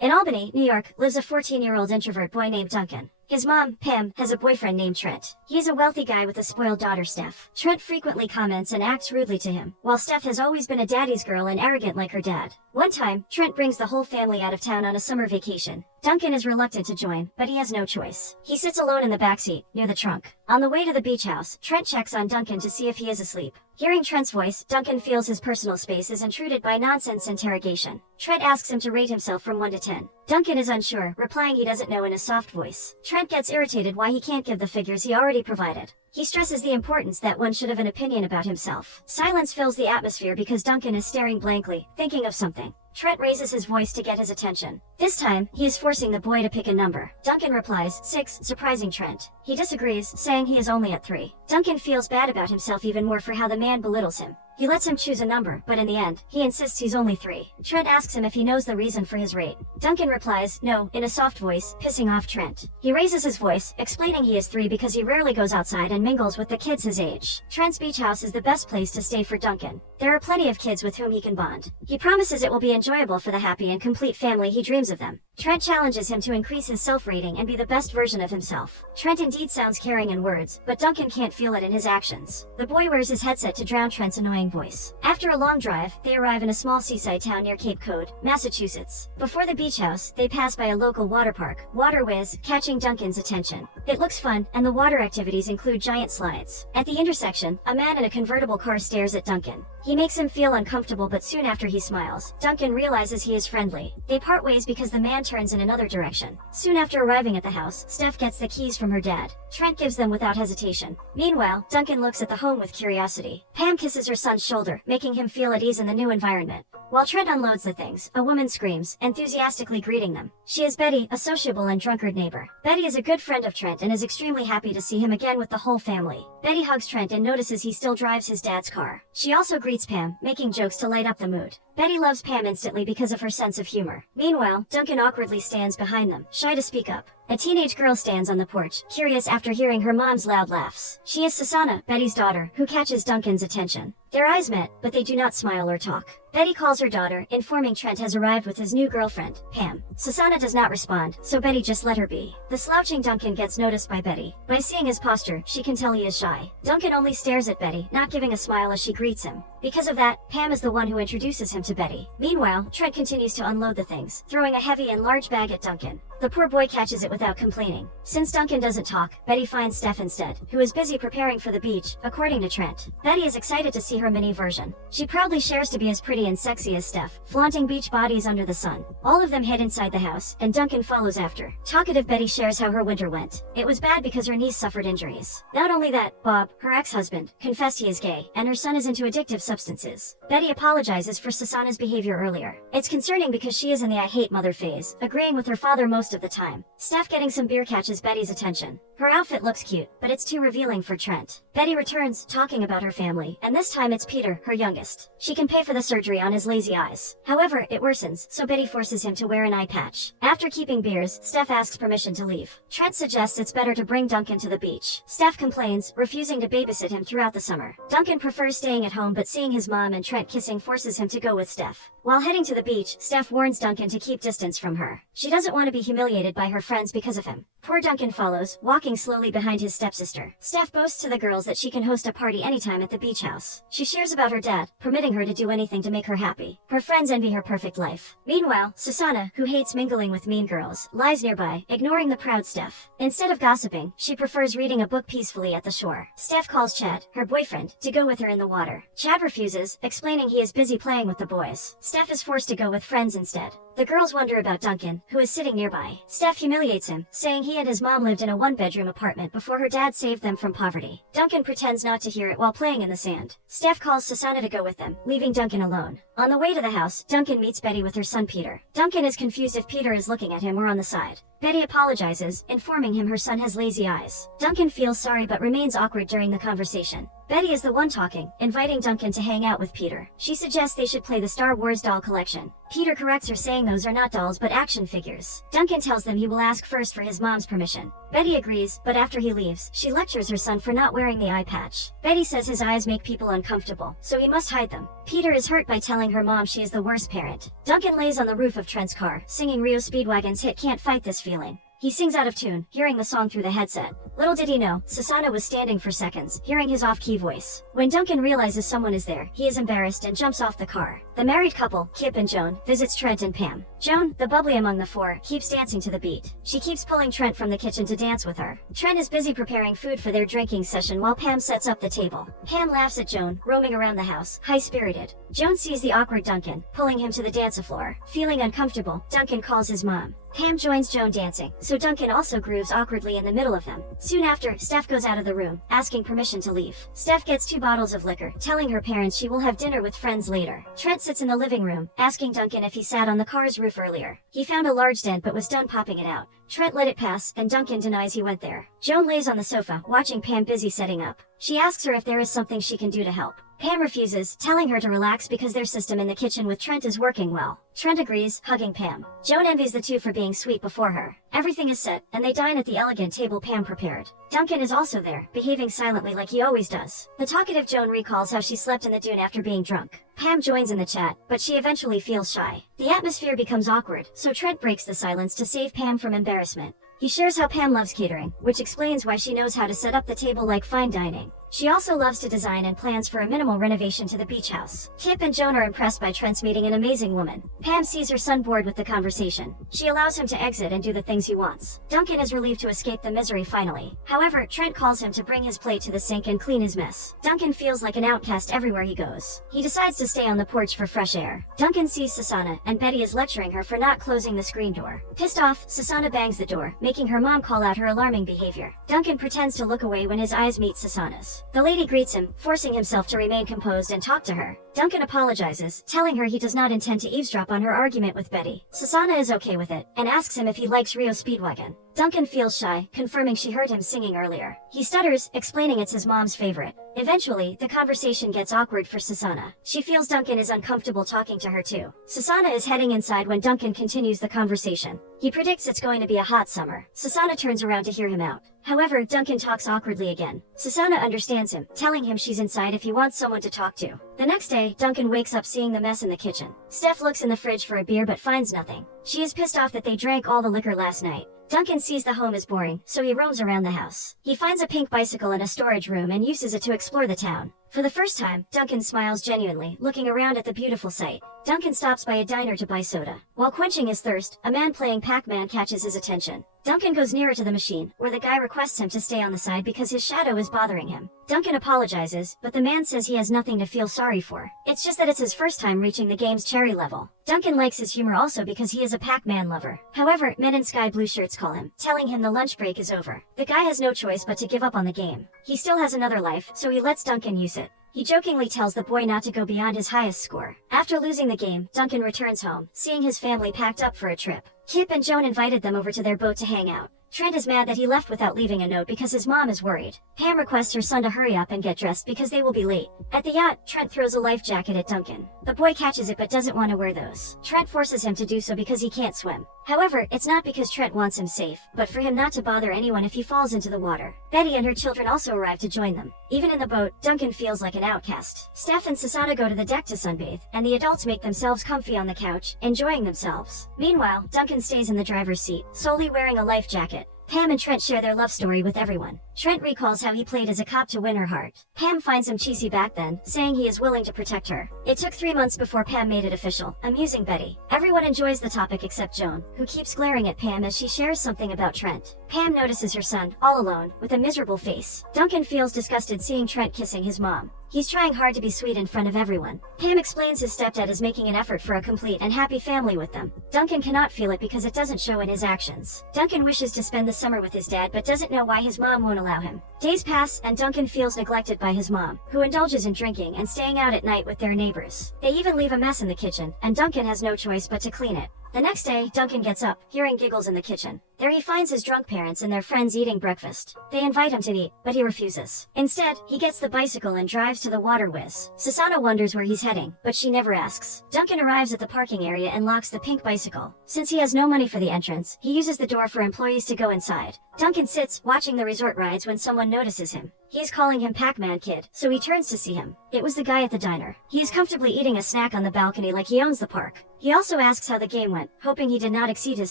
In Albany, New York, lives a 14-year-old introvert boy named Duncan. His mom, Pam, has a boyfriend named Trent. He's a wealthy guy with a spoiled daughter, Steph. Trent frequently comments and acts rudely to him, while Steph has always been a daddy's girl and arrogant like her dad. One time, Trent brings the whole family out of town on a summer vacation. Duncan is reluctant to join, but he has no choice. He sits alone in the backseat, near the trunk. On the way to the beach house, Trent checks on Duncan to see if he is asleep. Hearing Trent's voice, Duncan feels his personal space is intruded by nonsense interrogation. Trent asks him to rate himself from 1 to 10. Duncan is unsure, replying he doesn't know in a soft voice. Trent gets irritated why he can't give the figures he already provided. He stresses the importance that one should have an opinion about himself. Silence fills the atmosphere because Duncan is staring blankly, thinking of something. Trent raises his voice to get his attention. This time, he is forcing the boy to pick a number. Duncan replies, 6, surprising Trent. He disagrees, saying he is only at 3. Duncan feels bad about himself even more for how the man belittles him. He lets him choose a number, but in the end, he insists he's only 3. Trent asks him if he knows the reason for his rate. Duncan replies, no, in a soft voice, pissing off Trent. He raises his voice, explaining he is 3 because he rarely goes outside and mingles with the kids his age. Trent's beach house is the best place to stay for Duncan. There are plenty of kids with whom he can bond. He promises it will be enjoyable for the happy and complete family he dreams of them. Trent challenges him to increase his self-rating and be the best version of himself. Trent indeed sounds caring in words, but Duncan can't feel it in his actions. The boy wears his headset to drown Trent's annoying voice. After a long drive, they arrive in a small seaside town near Cape Cod, Massachusetts. Before the beach house, they pass by a local water park, Water Whiz, catching Duncan's attention. It looks fun, and the water activities include giant slides. At the intersection, a man in a convertible car stares at Duncan. He makes him feel uncomfortable, but soon after he smiles. Duncan realizes he is friendly. They part ways because the man turns in another direction. Soon after arriving at the house, Steph gets the keys from her dad. Trent gives them without hesitation. Meanwhile, Duncan looks at the home with curiosity. Pam kisses her son's shoulder, making him feel at ease in the new environment. While Trent unloads the things, a woman screams, enthusiastically greeting them. She is Betty, a sociable and drunkard neighbor. Betty is a good friend of Trent and is extremely happy to see him again with the whole family. Betty hugs Trent and notices he still drives his dad's car. She also greets Pam, making jokes to light up the mood. Betty loves Pam instantly because of her sense of humor. Meanwhile, Duncan awkwardly stands behind them, shy to speak up. A teenage girl stands on the porch, curious after hearing her mom's loud laughs. She is Susanna, Betty's daughter, who catches Duncan's attention. Their eyes met, but they do not smile or talk. Betty calls her daughter, informing Trent has arrived with his new girlfriend, Pam. Susanna does not respond, so Betty just let her be. The slouching Duncan gets noticed by Betty. By seeing his posture, she can tell he is shy. Duncan only stares at Betty, not giving a smile as she greets him. Because of that, Pam is the one who introduces him to Betty. Meanwhile, Trent continues to unload the things, throwing a heavy and large bag at Duncan. The poor boy catches it without complaining. Since Duncan doesn't talk, Betty finds Steph instead, who is busy preparing for the beach, according to Trent. Betty is excited to see her mini version. She proudly shares to be as pretty and sexy as Steph, flaunting beach bodies under the sun. All of them head inside the house, and Duncan follows after. Talkative Betty shares how her winter went. It was bad because her niece suffered injuries. Not only that, Bob, her ex-husband, confessed he is gay, and her son is into addictive substances. Betty apologizes for Susanna's behavior earlier. It's concerning because she is in the I hate mother phase, agreeing with her father most of the time. Steph getting some beer catches Betty's attention. Her outfit looks cute, but it's too revealing for Trent. Betty returns, talking about her family, and this time it's Peter, her youngest. She can pay for the surgery on his lazy eyes. However, it worsens, so Betty forces him to wear an eye patch. After keeping beers, Steph asks permission to leave. Trent suggests it's better to bring Duncan to the beach. Steph complains, refusing to babysit him throughout the summer. Duncan prefers staying at home, but seeing his mom and Trent kissing forces him to go with Steph. While heading to the beach, Steph warns Duncan to keep distance from her. She doesn't want to be humiliated by her friends because of him. Poor Duncan follows, walking slowly behind his stepsister. Steph boasts to the girls that she can host a party anytime at the beach house. She shares about her dad, permitting her to do anything to make her happy. Her friends envy her perfect life. Meanwhile, Susanna, who hates mingling with mean girls, lies nearby, ignoring the proud Steph. Instead of gossiping, she prefers reading a book peacefully at the shore. Steph calls Chad, her boyfriend, to go with her in the water. Chad refuses, explaining he is busy playing with the boys. Steph is forced to go with friends instead. The girls wonder about Duncan, who is sitting nearby. Steph humiliates him, saying he and his mom lived in a one-bedroom apartment before her dad saved them from poverty. Duncan pretends not to hear it while playing in the sand. Steph calls Susanna to go with them, leaving Duncan alone. On the way to the house, Duncan meets Betty with her son Peter. Duncan is confused if Peter is looking at him or on the side. Betty apologizes, informing him her son has lazy eyes. Duncan feels sorry but remains awkward during the conversation. Betty is the one talking, inviting Duncan to hang out with Peter. She suggests they should play the Star Wars doll collection. Peter corrects her, saying those are not dolls but action figures. Duncan tells them he will ask first for his mom's permission. Betty agrees, but after he leaves, she lectures her son for not wearing the eye patch. Betty says his eyes make people uncomfortable, so he must hide them. Peter is hurt by telling her mom she is the worst parent. Duncan lays on the roof of Trent's car, singing Rio Speedwagon's hit Can't Fight This Feeling. He sings out of tune, hearing the song through the headset. Little did he know, Susanna was standing for seconds, hearing his off-key voice. When Duncan realizes someone is there, he is embarrassed and jumps off the car. The married couple, Kip and Joan, visits Trent and Pam. Joan, the bubbly among the four, keeps dancing to the beat. She keeps pulling Trent from the kitchen to dance with her. Trent is busy preparing food for their drinking session while Pam sets up the table. Pam laughs at Joan, roaming around the house, high-spirited. Joan sees the awkward Duncan, pulling him to the dance floor. Feeling uncomfortable, Duncan calls his mom. Pam joins Joan dancing, so Duncan also grooves awkwardly in the middle of them. Soon after, Steph goes out of the room, asking permission to leave. Steph gets 2 bottles of liquor, telling her parents she will have dinner with friends later. Trent sits in the living room, asking Duncan if he sat on the car's roof earlier. He found a large dent but was done popping it out. Trent let it pass, and Duncan denies he went there. Joan lays on the sofa, watching Pam busy setting up. She asks her if there is something she can do to help. Pam refuses, telling her to relax because their system in the kitchen with Trent is working well. Trent agrees, hugging Pam. Joan envies the two for being sweet before her. Everything is set, and they dine at the elegant table Pam prepared. Duncan is also there, behaving silently like he always does. The talkative Joan recalls how she slept in the dune after being drunk. Pam joins in the chat, but she eventually feels shy. The atmosphere becomes awkward, so Trent breaks the silence to save Pam from embarrassment. He shares how Pam loves catering, which explains why she knows how to set up the table like fine dining. She also loves to design and plans for a minimal renovation to the beach house. Kip and Joan are impressed by Trent's meeting an amazing woman. Pam sees her son bored with the conversation. She allows him to exit and do the things he wants. Duncan is relieved to escape the misery finally. However, Trent calls him to bring his plate to the sink and clean his mess. Duncan feels like an outcast everywhere he goes. He decides to stay on the porch for fresh air. Duncan sees Susanna, and Betty is lecturing her for not closing the screen door. Pissed off, Susanna bangs the door, making her mom call out her alarming behavior. Duncan pretends to look away when his eyes meet Susanna's. The lady greets him, forcing himself to remain composed and talk to her. Duncan apologizes, telling her he does not intend to eavesdrop on her argument with Betty. Susanna is okay with it, and asks him if he likes Rio Speedwagon. Duncan feels shy, confirming she heard him singing earlier. He stutters, explaining it's his mom's favorite. Eventually, the conversation gets awkward for Susanna. She feels Duncan is uncomfortable talking to her too. Susanna is heading inside when Duncan continues the conversation. He predicts it's going to be a hot summer. Susanna turns around to hear him out. However, Duncan talks awkwardly again. Susanna understands him, telling him she's inside if he wants someone to talk to. The next day, Duncan wakes up seeing the mess in the kitchen. Steph looks in the fridge for a beer but finds nothing. She is pissed off that they drank all the liquor last night. Duncan sees the home is boring, so he roams around the house. He finds a pink bicycle in a storage room and uses it to explore the town. For the first time, Duncan smiles genuinely, looking around at the beautiful sight. Duncan stops by a diner to buy soda. While quenching his thirst, a man playing Pac-Man catches his attention. Duncan goes nearer to the machine, where the guy requests him to stay on the side because his shadow is bothering him. Duncan apologizes, but the man says he has nothing to feel sorry for. It's just that it's his first time reaching the game's cherry level. Duncan likes his humor also because he is a Pac-Man lover. However, men in sky blue shirts call him, telling him the lunch break is over. The guy has no choice but to give up on the game. He still has another life, so he lets Duncan use it. He jokingly tells the boy not to go beyond his highest score. After losing the game, Duncan returns home, seeing his family packed up for a trip. Kip and Joan invited them over to their boat to hang out. Trent is mad that he left without leaving a note because his mom is worried. Pam requests her son to hurry up and get dressed because they will be late. At the yacht, Trent throws a life jacket at Duncan. The boy catches it but doesn't want to wear those. Trent forces him to do so because he can't swim. However, it's not because Trent wants him safe, but for him not to bother anyone if he falls into the water. Betty and her children also arrive to join them. Even in the boat, Duncan feels like an outcast. Steph and Susanna go to the deck to sunbathe, and the adults make themselves comfy on the couch, enjoying themselves. Meanwhile, Duncan stays in the driver's seat, solely wearing a life jacket. Pam and Trent share their love story with everyone. Trent recalls how he played as a cop to win her heart. Pam finds him cheesy back then, saying he is willing to protect her. It took 3 months before Pam made it official, amusing Betty. Everyone enjoys the topic except Joan, who keeps glaring at Pam as she shares something about Trent. Pam notices her son, all alone, with a miserable face. Duncan feels disgusted seeing Trent kissing his mom. He's trying hard to be sweet in front of everyone. Pam explains his stepdad is making an effort for a complete and happy family with them. Duncan cannot feel it because it doesn't show in his actions. Duncan wishes to spend the summer with his dad but doesn't know why his mom won't allow him. Days pass and Duncan feels neglected by his mom, who indulges in drinking and staying out at night with their neighbors. They even leave a mess in the kitchen, and Duncan has no choice but to clean it. The next day, Duncan gets up, hearing giggles in the kitchen. There he finds his drunk parents and their friends eating breakfast. They invite him to eat, but he refuses. Instead, he gets the bicycle and drives to the water whiz. Susanna wonders where he's heading, but she never asks. Duncan arrives at the parking area and locks the pink bicycle. Since he has no money for the entrance, he uses the door for employees to go inside. Duncan sits, watching the resort rides when someone notices him. He is calling him Pac-Man Kid, so he turns to see him. It was the guy at the diner. He is comfortably eating a snack on the balcony like he owns the park. He also asks how the game went, hoping he did not exceed his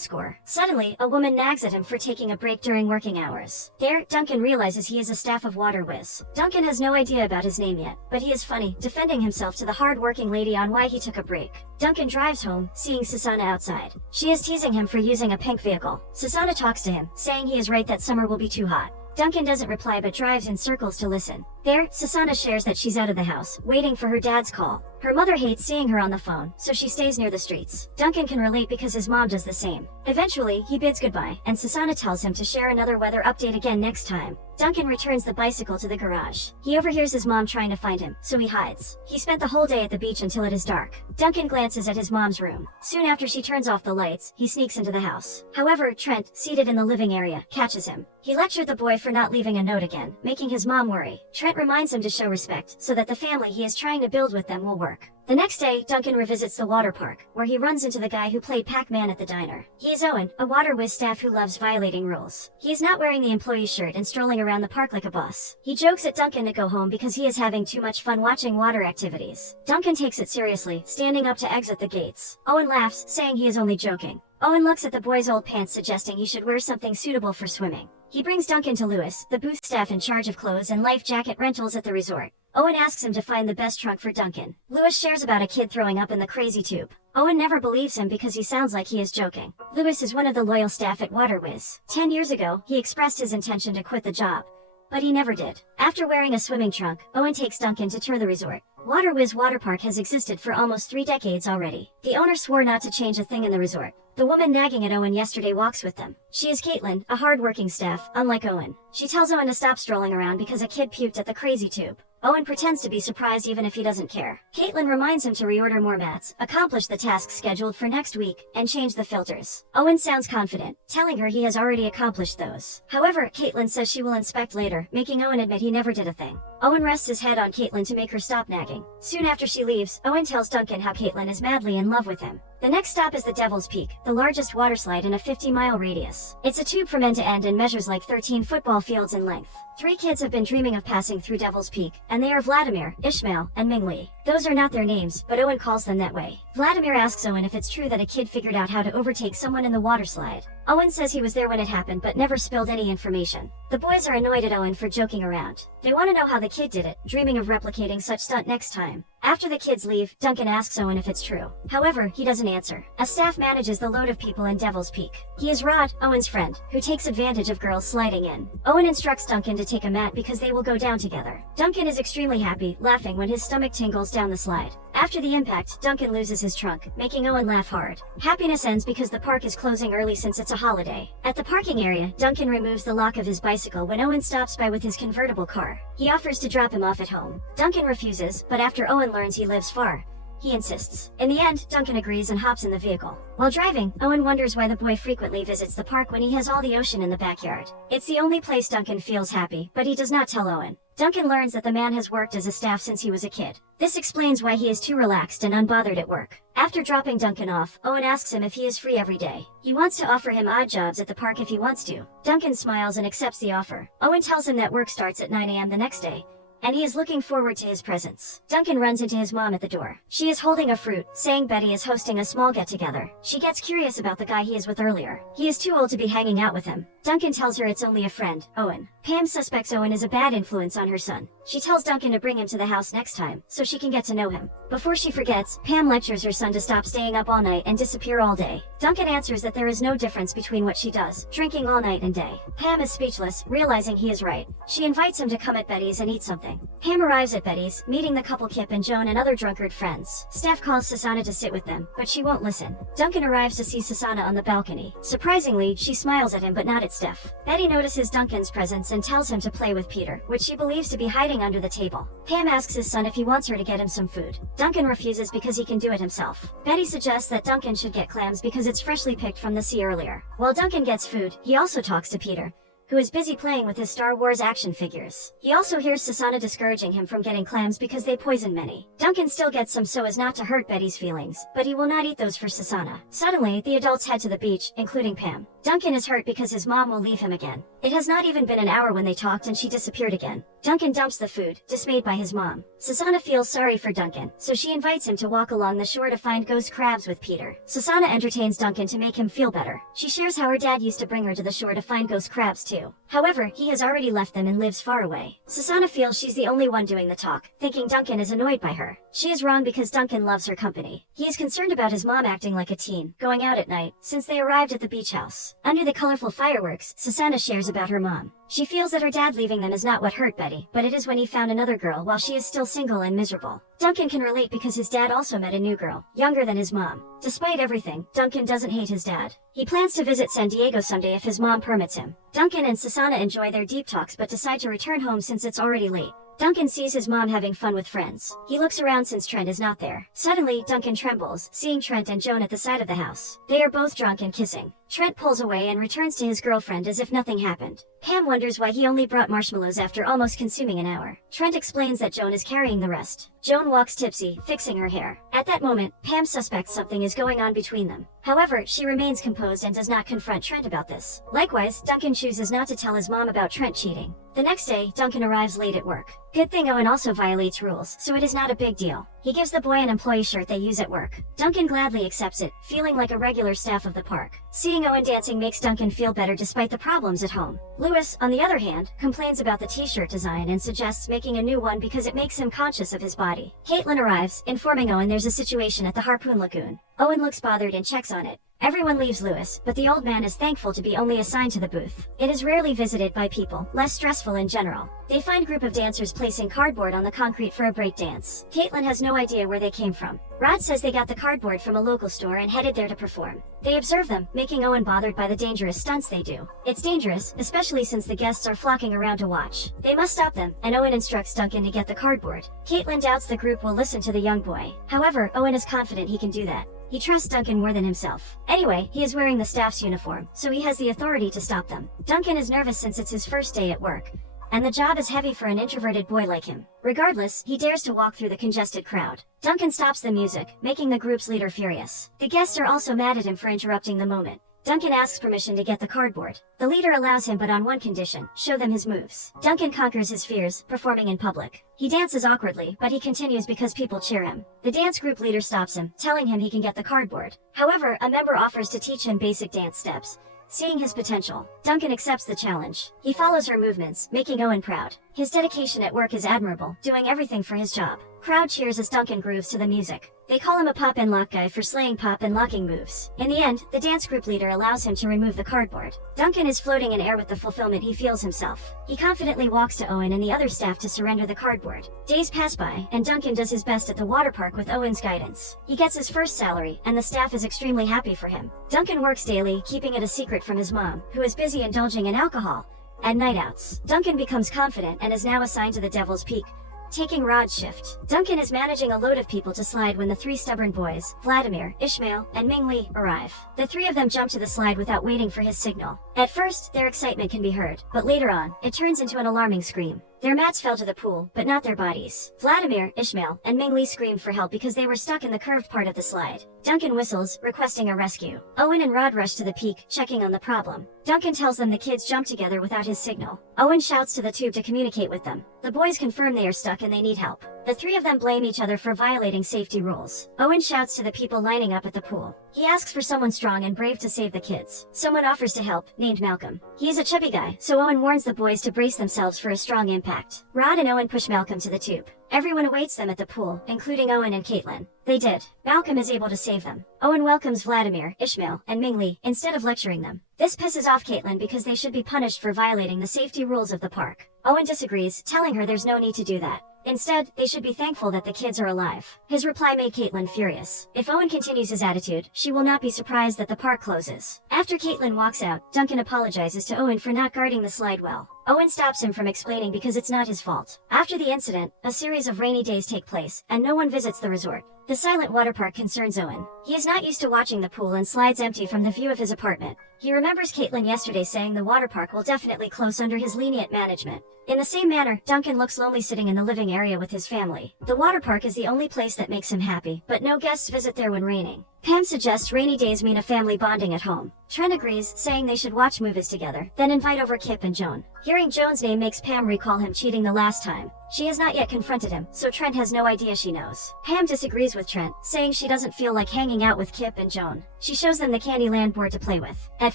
score. Suddenly, a woman nags at him for taking a break during working hours. There, Duncan realizes he is a staff of Water Whiz. Duncan has no idea about his name yet, but he is funny, defending himself to the hard-working lady on why he took a break. Duncan drives home, seeing Susanna outside. She is teasing him for using a pink vehicle. Susanna talks to him, saying he is right that summer will be too hot. Duncan doesn't reply but drives in circles to listen. There, Susanna shares that she's out of the house, waiting for her dad's call. Her mother hates seeing her on the phone, so she stays near the streets. Duncan can relate because his mom does the same. Eventually, he bids goodbye, and Susanna tells him to share another weather update again next time. Duncan returns the bicycle to the garage. He overhears his mom trying to find him, so he hides. He spent the whole day at the beach until it is dark. Duncan glances at his mom's room. Soon after she turns off the lights, he sneaks into the house. However, Trent, seated in the living area, catches him. He lectured the boy for not leaving a note again, making his mom worry. Trent reminds him to show respect, so that the family he is trying to build with them will work. The next day, Duncan revisits the water park, where he runs into the guy who played Pac-Man at the diner. He is Owen, a Water Whiz staff who loves violating rules. He is not wearing the employee's shirt and strolling around the park like a boss. He jokes at Duncan to go home because he is having too much fun watching water activities. Duncan takes it seriously, standing up to exit the gates. Owen laughs, saying he is only joking. Owen looks at the boy's old pants, suggesting he should wear something suitable for swimming. He brings Duncan to Lewis, the booth staff in charge of clothes and life jacket rentals at the resort. Owen asks him to find the best trunk for Duncan. Lewis shares about a kid throwing up in the crazy tube. Owen never believes him because he sounds like he is joking. Lewis is one of the loyal staff at Water Whiz. 10 years ago, he expressed his intention to quit the job, but he never did. After wearing a swimming trunk, Owen takes Duncan to tour the resort. Water Whiz Water Park has existed for almost 3 decades already. The owner swore not to change a thing in the resort. The woman nagging at Owen yesterday walks with them. She is Caitlin, a hard-working staff, unlike Owen. She tells Owen to stop strolling around because a kid puked at the crazy tube. Owen pretends to be surprised even if he doesn't care. Caitlin reminds him to reorder more mats, accomplish the tasks scheduled for next week, and change the filters. Owen sounds confident, telling her he has already accomplished those. However, Caitlin says she will inspect later, making Owen admit he never did a thing. Owen rests his head on Caitlin to make her stop nagging. Soon after she leaves, Owen tells Duncan how Caitlin is madly in love with him. The next stop is the Devil's Peak, the largest water slide in a 50-mile radius. It's a tube from end to end and measures like 13 football fields in length. 3 kids have been dreaming of passing through Devil's Peak, and they are Vladimir, Ishmael, and Mingli. Those are not their names, but Owen calls them that way. Vladimir asks Owen if it's true that a kid figured out how to overtake someone in the water slide. Owen says he was there when it happened but never spilled any information. The boys are annoyed at Owen for joking around. They want to know how the kid did it, dreaming of replicating such stunt next time. After the kids leave, Duncan asks Owen if it's true. However, he doesn't answer. A staff manages the load of people in Devil's Peak. He is Rod, Owen's friend, who takes advantage of girls sliding in. Owen instructs Duncan to take a mat because they will go down together. Duncan is extremely happy, laughing when his stomach tingles down the slide. After the impact, Duncan loses his trunk, making Owen laugh hard. Happiness ends because the park is closing early since it's a holiday. At the parking area, Duncan removes the lock of his bicycle when Owen stops by with his convertible car. He offers to drop him off at home. Duncan refuses, but after Owen learns he lives far, he insists. In the end, Duncan agrees and hops in the vehicle. While driving, Owen wonders why the boy frequently visits the park when he has all the ocean in the backyard. It's the only place Duncan feels happy, but he does not tell Owen. Duncan learns that the man has worked as a staff since he was a kid. This explains why he is too relaxed and unbothered at work. After dropping Duncan off, Owen asks him if he is free every day. He wants to offer him odd jobs at the park if he wants to. Duncan smiles and accepts the offer. Owen tells him that work starts at 9 a.m. the next day, and he is looking forward to his presence. Duncan runs into his mom at the door. She is holding a fruit, saying Betty is hosting a small get-together. She gets curious about the guy he is with earlier. He is too old to be hanging out with him. Duncan tells her it's only a friend, Owen. Pam suspects Owen is a bad influence on her son. She tells Duncan to bring him to the house next time, so she can get to know him. Before she forgets, Pam lectures her son to stop staying up all night and disappear all day. Duncan answers that there is no difference between what she does, drinking all night and day. Pam is speechless, realizing he is right. She invites him to come at Betty's and eat something. everything. Pam arrives at Betty's, meeting the couple Kip and Joan and other drunkard friends. Steph calls Susanna to sit with them, but she won't listen. Duncan arrives to see Susanna on the balcony. Surprisingly, she smiles at him but not at Steph. Betty notices Duncan's presence and tells him to play with Peter, which she believes to be hiding under the table. Pam asks his son if he wants her to get him some food. Duncan refuses because he can do it himself. Betty suggests that Duncan should get clams because it's freshly picked from the sea earlier. While Duncan gets food, he also talks to Peter, who is busy playing with his Star Wars action figures. He also hears Susanna discouraging him from getting clams because they poison many. Duncan still gets some so as not to hurt Betty's feelings, but he will not eat those for Susanna. Suddenly, the adults head to the beach, including Pam. Duncan is hurt because his mom will leave him again. It has not even been an hour when they talked and she disappeared again. Duncan dumps the food, dismayed by his mom. Susanna feels sorry for Duncan, so she invites him to walk along the shore to find ghost crabs with Peter. Susanna entertains Duncan to make him feel better. She shares how her dad used to bring her to the shore to find ghost crabs too. However, he has already left them and lives far away. Susanna feels she's the only one doing the talk, thinking Duncan is annoyed by her. She is wrong because Duncan loves her company. He is concerned about his mom acting like a teen, going out at night, since they arrived at the beach house. Under the colorful fireworks, Susanna shares about her mom. She feels that her dad leaving them is not what hurt Betty, but it is when he found another girl while she is still single and miserable. Duncan can relate because his dad also met a new girl, younger than his mom. Despite everything, Duncan doesn't hate his dad. He plans to visit San Diego someday if his mom permits him. Duncan and Susanna enjoy their deep talks but decide to return home since it's already late. Duncan sees his mom having fun with friends. He looks around since Trent is not there. Suddenly, Duncan trembles, seeing Trent and Joan at the side of the house. They are both drunk and kissing. Trent pulls away and returns to his girlfriend as if nothing happened. Pam wonders why he only brought marshmallows after almost consuming an hour. Trent explains that Joan is carrying the rest. Joan walks tipsy, fixing her hair. At that moment, Pam suspects something is going on between them. However, she remains composed and does not confront Trent about this. Likewise, Duncan chooses not to tell his mom about Trent cheating. The next day, Duncan arrives late at work. Good thing Owen also violates rules, so it is not a big deal. He gives the boy an employee shirt they use at work. Duncan gladly accepts it, feeling like a regular staff of the park. Seeing Owen dancing makes Duncan feel better despite the problems at home. Lewis, on the other hand, complains about the t-shirt design and suggests making a new one because it makes him conscious of his body. Caitlin arrives, informing Owen there's a situation at the Harpoon Lagoon. Owen looks bothered and checks on it. Everyone leaves Lewis, but the old man is thankful to be only assigned to the booth. It is rarely visited by people, less stressful in general. They find group of dancers placing cardboard on the concrete for a break dance. Caitlin has no idea where they came from. Rod says they got the cardboard from a local store and headed there to perform. They observe them, making Owen bothered by the dangerous stunts they do. It's dangerous, especially since the guests are flocking around to watch. They must stop them, and Owen instructs Duncan to get the cardboard. Caitlin doubts the group will listen to the young boy. However, Owen is confident he can do that. He trusts Duncan more than himself. Anyway, he is wearing the staff's uniform, so he has the authority to stop them. Duncan is nervous since it's his first day at work, and the job is heavy for an introverted boy like him. Regardless, he dares to walk through the congested crowd. Duncan stops the music, making the group's leader furious. The guests are also mad at him for interrupting the moment. Duncan asks permission to get the cardboard. The leader allows him but on one condition: show them his moves. Duncan conquers his fears, performing in public. He dances awkwardly, but he continues because people cheer him. The dance group leader stops him, telling him he can get the cardboard. However, a member offers to teach him basic dance steps. Seeing his potential, Duncan accepts the challenge. He follows her movements, making Owen proud. His dedication at work is admirable, doing everything for his job. Crowd cheers as Duncan grooves to the music. They call him a pop and lock guy for slaying pop and locking moves. In the end, the dance group leader allows him to remove the cardboard. Duncan is floating in air with the fulfillment he feels himself. He confidently walks to Owen and the other staff to surrender the cardboard. Days pass by, and Duncan does his best at the water park with Owen's guidance. He gets his first salary, and the staff is extremely happy for him. Duncan works daily, keeping it a secret from his mom, who is busy indulging in alcohol and night outs. Duncan becomes confident and is now assigned to the Devil's Peak, taking Rod's shift. Duncan is managing a load of people to slide when the three stubborn boys, Vladimir, Ishmael, and Ming Li, arrive. The three of them jump to the slide without waiting for his signal. At first, their excitement can be heard, but later on, it turns into an alarming scream. Their mats fell to the pool, but not their bodies. Vladimir, Ishmael, and Ming Li screamed for help because they were stuck in the curved part of the slide. Duncan whistles, requesting a rescue. Owen and Rod rush to the peak, checking on the problem. Duncan tells them the kids jumped together without his signal. Owen shouts to the tube to communicate with them. The boys confirm they are stuck and they need help. The three of them blame each other for violating safety rules. Owen shouts to the people lining up at the pool. He asks for someone strong and brave to save the kids. Someone offers to help, named Malcolm. He is a chubby guy, so Owen warns the boys to brace themselves for a strong impact. Rod and Owen push Malcolm to the tube. Everyone awaits them at the pool, including Owen and Caitlin. They did. Malcolm is able to save them. Owen welcomes Vladimir, Ishmael, and Mingli, instead of lecturing them. This pisses off Caitlin because they should be punished for violating the safety rules of the park. Owen disagrees, telling her there's no need to do that. Instead, they should be thankful that the kids are alive. His reply made Caitlin furious. If Owen continues his attitude, she will not be surprised that the park closes. After Caitlin walks out, Duncan apologizes to Owen for not guarding the slide well. Owen stops him from explaining because it's not his fault. After the incident, a series of rainy days take place, and no one visits the resort. The silent water park concerns Owen. He is not used to watching the pool and slides empty from the view of his apartment. He remembers Caitlin yesterday saying the water park will definitely close under his lenient management. In the same manner, Duncan looks lonely sitting in the living area with his family. The water park is the only place that makes him happy, but no guests visit there when raining. Pam suggests rainy days mean a family bonding at home. Trent agrees, saying they should watch movies together, then invite over Kip and Joan. Hearing Joan's name makes Pam recall him cheating the last time. She has not yet confronted him, so Trent has no idea she knows. Pam disagrees with Trent, saying she doesn't feel like hanging out with Kip and Joan. She shows them the Candyland board to play with. At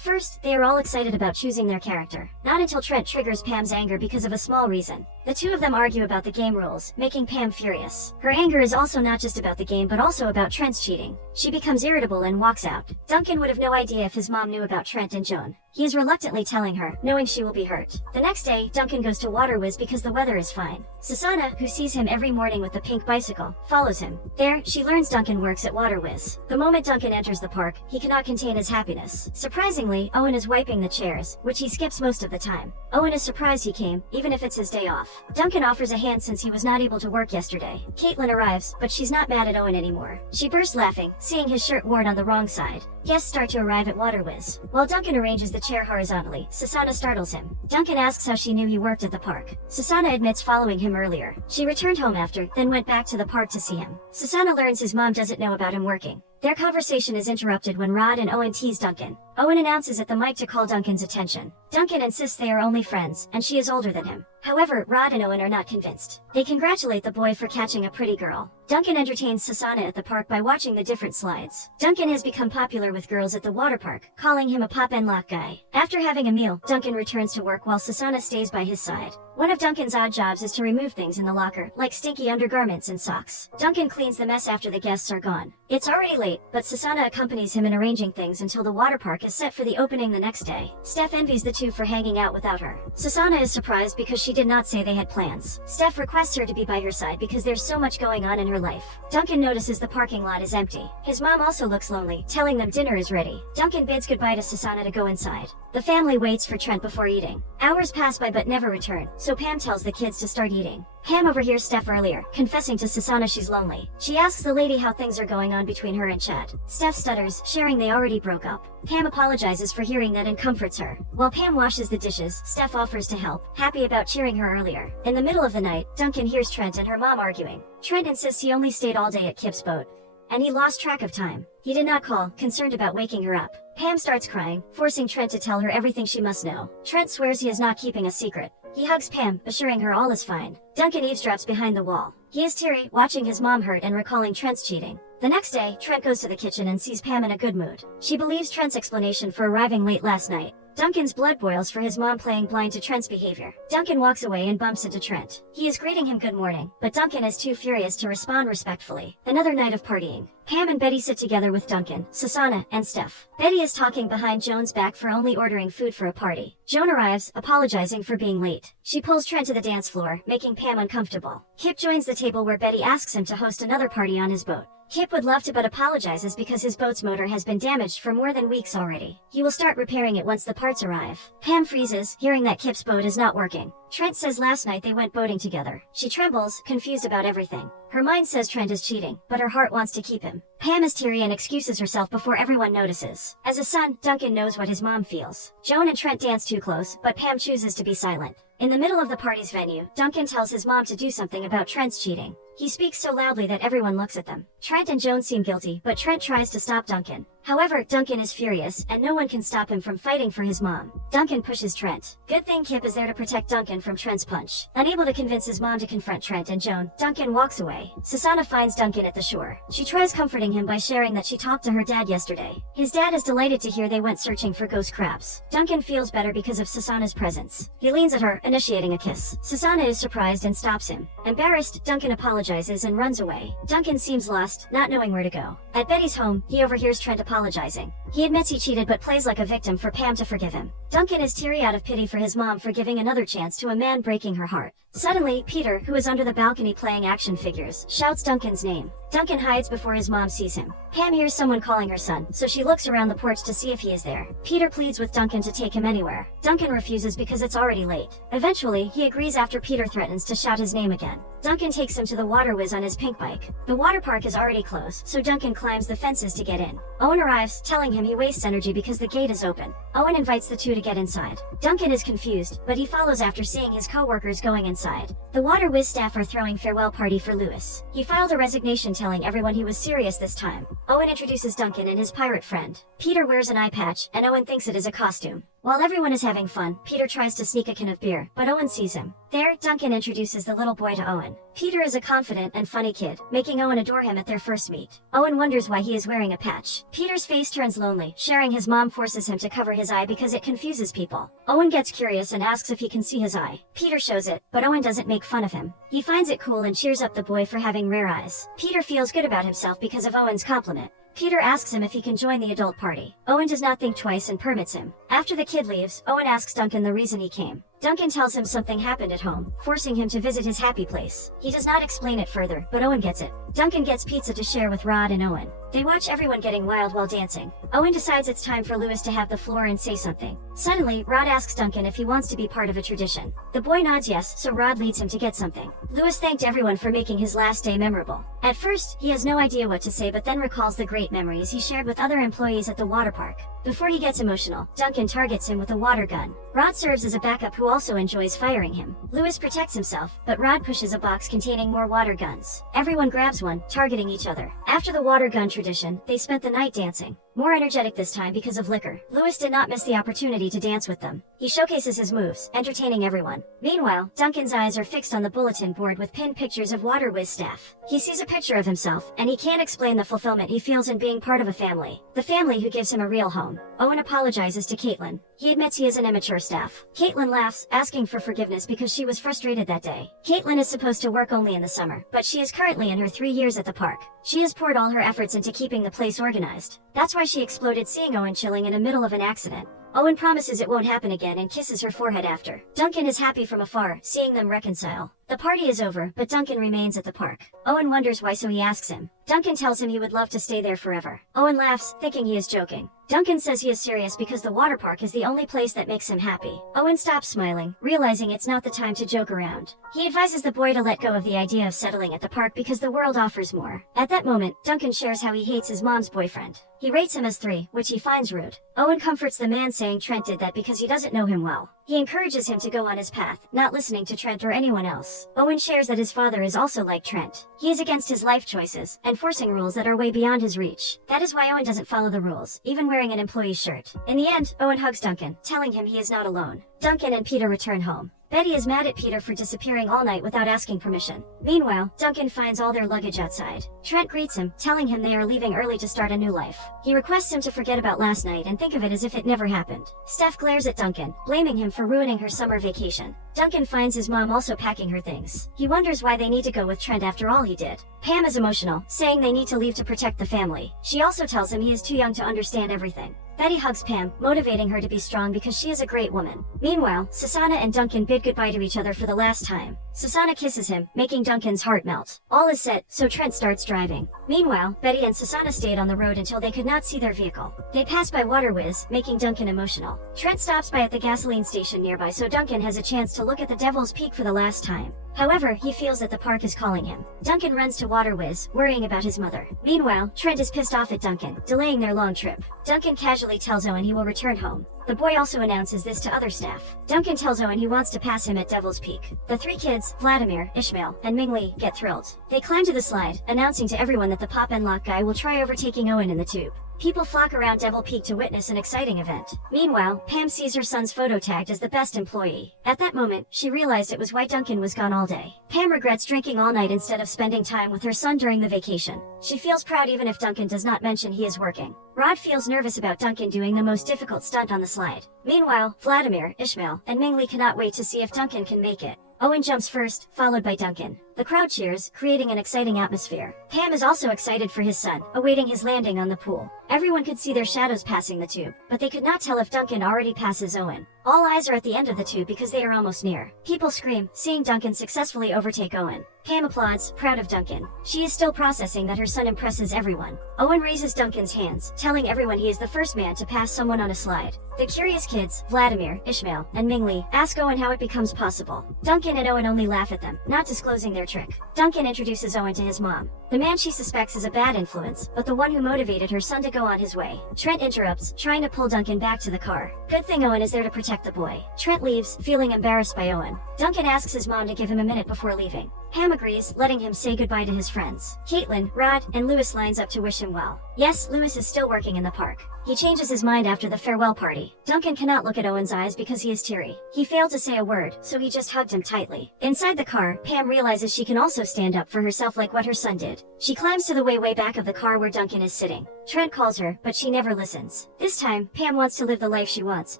first, they are all excited about choosing their character. Not until Trent triggers Pam's anger because of a small reason. The two of them argue about the game rules, making Pam furious. Her anger is also not just about the game but also about Trent's cheating. She becomes irritable and walks out. Duncan would have no idea if his mom knew about Trent and Joan. He is reluctantly telling her, knowing she will be hurt. The next day, Duncan goes to Waterwiz because the weather is fine. Susanna, who sees him every morning with the pink bicycle, follows him. There, she learns Duncan works at Waterwiz. The moment Duncan enters the park, he cannot contain his happiness. Surprisingly, Owen is wiping the chairs, which he skips most of the time. Owen is surprised he came, even if it's his day off. Duncan offers a hand since he was not able to work yesterday. Caitlin arrives, but she's not mad at Owen anymore. She bursts laughing, seeing his shirt worn on the wrong side. Guests start to arrive at Waterwiz. While Duncan arranges the chair horizontally, Susanna startles him. Duncan asks how she knew he worked at the park. Susanna admits following him earlier. She returned home after, then went back to the park to see him. Susanna learns his mom doesn't know about him working. Their conversation is interrupted when Rod and Owen tease Duncan. Owen announces at the mic to call Duncan's attention. Duncan insists they are only friends, and she is older than him. However, Rod and Owen are not convinced. They congratulate the boy for catching a pretty girl. Duncan entertains Susanna at the park by watching the different slides. Duncan has become popular with girls at the water park, calling him a pop and lock guy. After having a meal, Duncan returns to work while Susanna stays by his side. One of Duncan's odd jobs is to remove things in the locker, like stinky undergarments and socks. Duncan cleans the mess after the guests are gone. It's already late, but Susanna accompanies him in arranging things until the water park is set for the opening the next day. Steph envies the two for hanging out without her. Susanna is surprised because she did not say they had plans. Steph requests her to be by her side because there's so much going on in her life. Duncan notices the parking lot is empty. His mom also looks lonely, telling them dinner is ready. Duncan bids goodbye to Susanna to go inside. The family waits for Trent before eating. Hours pass by but never return, so Pam tells the kids to start eating. Pam overhears Steph earlier, confessing to Susanna she's lonely. She asks the lady how things are going on between her and Chad. Steph stutters, sharing they already broke up. Pam apologizes for hearing that and comforts her. While Pam washes the dishes, Steph offers to help, happy about cheering her earlier. In the middle of the night, Duncan hears Trent and her mom arguing. Trent insists he only stayed all day at Kip's boat, and he lost track of time. He did not call, concerned about waking her up. Pam starts crying, forcing Trent to tell her everything she must know. Trent swears he is not keeping a secret. He hugs Pam, assuring her all is fine. Duncan eavesdrops behind the wall. He is teary, watching his mom hurt and recalling Trent's cheating. The next day, Trent goes to the kitchen and sees Pam in a good mood. She believes Trent's explanation for arriving late last night. Duncan's blood boils for his mom playing blind to Trent's behavior. Duncan walks away and bumps into Trent. He is greeting him good morning, but Duncan is too furious to respond respectfully. Another night of partying. Pam and Betty sit together with Duncan, Susanna, and Steph. Betty is talking behind Joan's back for only ordering food for a party. Joan arrives, apologizing for being late. She pulls Trent to the dance floor, making Pam uncomfortable. Kip joins the table where Betty asks him to host another party on his boat. Kip would love to but apologizes because his boat's motor has been damaged for more than weeks already. He will start repairing it once the parts arrive. Pam freezes, hearing that Kip's boat is not working. Trent says last night they went boating together. She trembles, confused about everything. Her mind says Trent is cheating, but her heart wants to keep him. Pam is teary and excuses herself before everyone notices. As a son, Duncan knows what his mom feels. Joan and Trent dance too close, but Pam chooses to be silent. In the middle of the party's venue, Duncan tells his mom to do something about Trent's cheating. He speaks so loudly that everyone looks at them. Trent and Joan seem guilty, but Trent tries to stop Duncan. However, Duncan is furious, and no one can stop him from fighting for his mom. Duncan pushes Trent. Good thing Kip is there to protect Duncan from Trent's punch. Unable to convince his mom to confront Trent and Joan, Duncan walks away. Susanna finds Duncan at the shore. She tries comforting him by sharing that she talked to her dad yesterday. His dad is delighted to hear they went searching for ghost crabs. Duncan feels better because of Susanna's presence. He leans at her, initiating a kiss. Susanna is surprised and stops him. Embarrassed, Duncan apologizes and runs away. Duncan seems lost, not knowing where to go. At Betty's home, he overhears Trent apologizing. He admits he cheated but plays like a victim for Pam to forgive him. Duncan is teary out of pity for his mom for giving another chance to a man breaking her heart. Suddenly, Peter, who is under the balcony playing action figures, shouts Duncan's name. Duncan hides before his mom sees him. Pam hears someone calling her son, so she looks around the porch to see if he is there. Peter pleads with Duncan to take him anywhere. Duncan refuses because it's already late. Eventually, he agrees after Peter threatens to shout his name again. Duncan takes him to the water whiz on his pink bike. The water park is already closed, so Duncan climbs the fences to get in. Owen arrives, telling him he wastes energy because the gate is open. Owen invites the two to get inside. Duncan is confused, but he follows after seeing his co-workers going inside. The water whiz staff are throwing farewell party for Lewis. He filed a resignation telling everyone he was serious this time. Owen introduces Duncan and his pirate friend. Peter wears an eye patch, and Owen thinks it is a costume. While everyone is having fun, Peter tries to sneak a can of beer, but Owen sees him. There, Duncan introduces the little boy to Owen. Peter is a confident and funny kid, making Owen adore him at their first meet. Owen wonders why he is wearing a patch. Peter's face turns lonely, sharing his mom forces him to cover his eye because it confuses people. Owen gets curious and asks if he can see his eye. Peter shows it, but Owen doesn't make fun of him. He finds it cool and cheers up the boy for having rare eyes. Peter feels good about himself because of Owen's compliment. Peter asks him if he can join the adult party. Owen does not think twice and permits him. After the kid leaves, Owen asks Duncan the reason he came. Duncan tells him something happened at home, forcing him to visit his happy place. He does not explain it further, but Owen gets it. Duncan gets pizza to share with Rod and Owen. They watch everyone getting wild while dancing. Owen decides it's time for Lewis to have the floor and say something. Suddenly, Rod asks Duncan if he wants to be part of a tradition. The boy nods yes, so Rod leads him to get something. Lewis thanked everyone for making his last day memorable. At first, he has no idea what to say but then recalls the great memories he shared with other employees at the water park. Before he gets emotional, Duncan targets him with a water gun. Rod serves as a backup who also enjoys firing him. Lewis protects himself, but Rod pushes a box containing more water guns. Everyone grabs one, targeting each other. After the water gun tradition, they spent the night dancing. More energetic this time because of liquor. Lewis did not miss the opportunity to dance with them. He showcases his moves, entertaining everyone. Meanwhile, Duncan's eyes are fixed on the bulletin board with pinned pictures of water whiz staff. He sees a picture of himself, and he can't explain the fulfillment he feels in being part of a family. The family who gives him a real home. Owen apologizes to Caitlin. He admits he is an immature staff. Caitlin laughs, asking for forgiveness because she was frustrated that day. Caitlin is supposed to work only in the summer, but she is currently in her 3 years at the park. She has poured all her efforts into keeping the place organized. That's why she exploded seeing Owen chilling in the middle of an accident. Owen promises it won't happen again and kisses her forehead after. Duncan is happy from afar, seeing them reconcile. The party is over, but Duncan remains at the park. Owen wonders why, so he asks him. Duncan tells him he would love to stay there forever. Owen laughs, thinking he is joking. Duncan says he is serious because the water park is the only place that makes him happy. Owen stops smiling, realizing it's not the time to joke around. He advises the boy to let go of the idea of settling at the park because the world offers more. At that moment, Duncan shares how he hates his mom's boyfriend. He rates him as 3, which he finds rude. Owen comforts the man, saying Trent did that because he doesn't know him well. He encourages him to go on his path, not listening to Trent or anyone else. Owen shares that his father is also like Trent. He is against his life choices, enforcing rules that are way beyond his reach. That is why Owen doesn't follow the rules, even wearing an employee's shirt. In the end, Owen hugs Duncan, telling him he is not alone. Duncan and Peter return home. Betty is mad at Peter for disappearing all night without asking permission. Meanwhile, Duncan finds all their luggage outside. Trent greets him, telling him they are leaving early to start a new life. He requests him to forget about last night and think of it as if it never happened. Steph glares at Duncan, blaming him for ruining her summer vacation. Duncan finds his mom also packing her things. He wonders why they need to go with Trent after all he did. Pam is emotional, saying they need to leave to protect the family. She also tells him he is too young to understand everything. Betty hugs Pam, motivating her to be strong because she is a great woman. Meanwhile, Susanna and Duncan bid goodbye to each other for the last time. Susanna kisses him, making Duncan's heart melt. All is set, so Trent starts driving. Meanwhile, Betty and Susanna stayed on the road until they could not see their vehicle. They pass by Water Whiz, making Duncan emotional. Trent stops by at the gasoline station nearby so Duncan has a chance to look at the Devil's Peak for the last time. However, he feels that the park is calling him. Duncan runs to Water Whiz, worrying about his mother. Meanwhile, Trent is pissed off at Duncan, delaying their long trip. Duncan casually tells Owen he will return home. The boy also announces this to other staff. Duncan tells Owen he wants to pass him at Devil's Peak. The 3 kids, Vladimir, Ishmael, and Mingli, get thrilled. They climb to the slide, announcing to everyone that the pop and lock guy will try overtaking Owen in the tube. People flock around Devil Peak to witness an exciting event. Meanwhile, Pam sees her son's photo tagged as the best employee. At that moment, she realized it was why Duncan was gone all day. Pam regrets drinking all night instead of spending time with her son during the vacation. She feels proud even if Duncan does not mention he is working. Rod feels nervous about Duncan doing the most difficult stunt on the slide. Meanwhile, Vladimir, Ishmael, and Mingli cannot wait to see if Duncan can make it. Owen jumps first, followed by Duncan. The crowd cheers, creating an exciting atmosphere. Pam is also excited for his son, awaiting his landing on the pool. Everyone could see their shadows passing the tube, but they could not tell if Duncan already passes Owen. All eyes are at the end of the tube because they are almost near. People scream, seeing Duncan successfully overtake Owen. Pam applauds, proud of Duncan. She is still processing that her son impresses everyone. Owen raises Duncan's hands, telling everyone he is the first man to pass someone on a slide. The curious kids, Vladimir, Ishmael, and Mingli, ask Owen how it becomes possible. Duncan and Owen only laugh at them, not disclosing their trick. Duncan introduces Owen to his mom. The man she suspects is a bad influence, but the one who motivated her son to go on his way. Trent interrupts, trying to pull Duncan back to the car. Good thing Owen is there to protect the boy. Trent leaves, feeling embarrassed by Owen. Duncan asks his mom to give him a minute before leaving. Pam agrees, letting him say goodbye to his friends. Caitlin, Rod, and Lewis lines up to wish him well. Yes, Lewis is still working in the park. He changes his mind after the farewell party. Duncan cannot look at Owen's eyes because he is teary. He failed to say a word, so he just hugged him tightly. Inside the car, Pam realizes she can also stand up for herself like what her son did. She climbs to the way back of the car where Duncan is sitting. Trent calls her, but she never listens. This time, Pam wants to live the life she wants,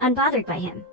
unbothered by him.